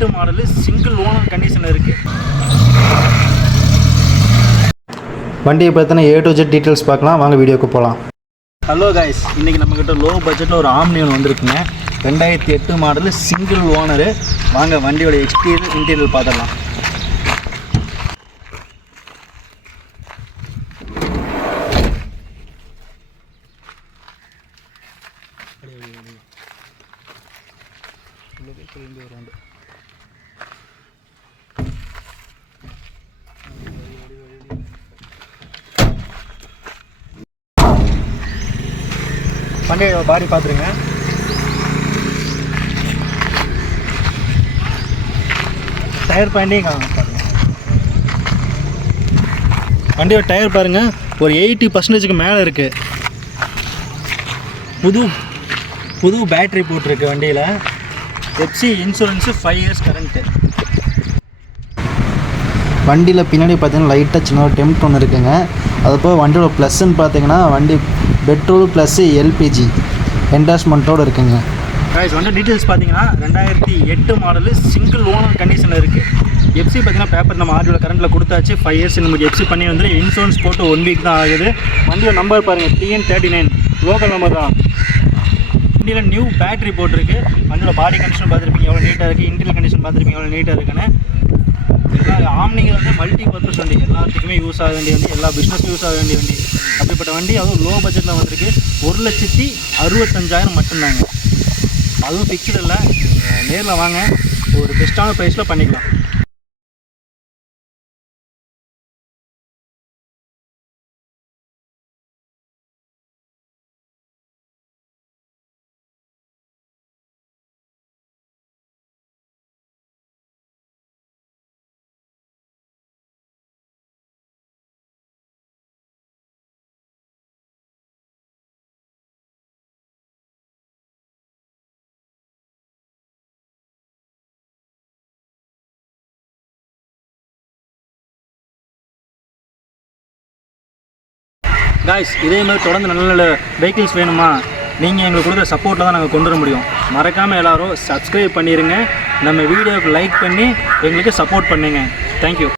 2008 model single owner கண்டிஷனில் இருக்குது. வண்டியை பற்றின A to Z டீட்டெயில்ஸ் பார்க்கலாம், வாங்க வீடியோக்கு போகலாம். ஹலோ காய்ஸ், இன்றைக்கி நம்மக்கிட்ட லோ பட்ஜெட்டில் ஒரு ஆம்னி ஒன்று வந்திருக்குங்க. 2008 மாடலு சிங்கிள் ஓனரு. வாங்க வண்டியோட எக்ஸ்டீரியர் இன்டீரியர் பார்த்துடலாம். வண்டியோட பாடி பார்த்துருங்க. டயர் பாயிண்டையும் பாருங்கள். வண்டியோட டயர் பாருங்கள், ஒரு 80% மேலே இருக்குது. புது பேட்ரி போட்டிருக்கு வண்டியில். FC insurance 5 years current. வண்டியில் பின்னாடி பார்த்தீங்கன்னா லைட்டாக சின்ன ஒரு டெம்ட் ஒன்று இருக்குங்க. அதுபோல் வண்டியோட ப்ளஸ்ன்னு பார்த்தீங்கன்னா வண்டி பெட்ரோல் ப்ளஸ்ஸு எல்பிஜி என்டாஸ்மெண்ட்டோடு இருக்குங்க. கைஸ், வண்டி டீட்டெயில்ஸ் பார்த்தீங்கன்னா 2008 மாடலு சிங்கிள் ஓனர் கண்டிஷனில் இருக்குது. எஃப்சி பார்த்தீங்கன்னா பேப்பர் நம்ம ஆர்டிஓ கரண்ட்டில் கொடுத்தாச்சு. 5 இயர்ஸ் நமக்கு எஃப்சி பண்ணி வந்து இன்சூரன்ஸ் போட்டு 1 வீக் தான் ஆகுது. வண்டியோட நம்பர் பாருங்கள், TN39 லோக்கல் நம்பர் தான். வண்டியில் நியூ பேட்ரி போட்டிருக்கு. வண்டியோட பாடி கண்டிஷன் பார்த்துருப்பீங்க எவ்வளோ நீட்டாக இருக்குது. இன்டீரியர் கண்டிஷன் பார்த்துருப்பீங்க எவ்வளோ நீட்டாக இருக்குன்னு. எல்லா ஆம்னிகள் வந்து மல்டி பர்பஸ் வண்டி, எல்லாத்துக்குமே யூஸ் ஆக வேண்டிய வண்டி, எல்லா பிஸ்னஸ்க்கும் யூஸ் ஆக வேண்டிய வண்டி. அப்படிப்பட்ட வண்டி அதுவும் லோ பட்ஜெட்டில் வந்திருக்கு. 1,65,000 மட்டும்தாங்க. அதுவும் ஃபிக்ஸ்டு இல்லை. நேரில் வாங்க, ஒரு பெஸ்ட்டான ப்ரைஸில் பண்ணிக்கலாம். காய்ஸ், இதே மாதிரி தொடர்ந்து நல்ல நல்ல வெஹிக்கிள்ஸ் வேணுமா? நீங்கள் எங்களுக்கு கொடுக்குற சப்போர்ட்டில் தான் நாங்கள் கொண்டு வர முடியும். மறக்காமல் எல்லோரும் சப்ஸ்கிரைப் பண்ணிடுங்க. நம்ம வீடியோவுக்கு லைக் பண்ணி எங்களுக்கு சப்போர்ட் பண்ணுங்கள். தேங்க்யூ.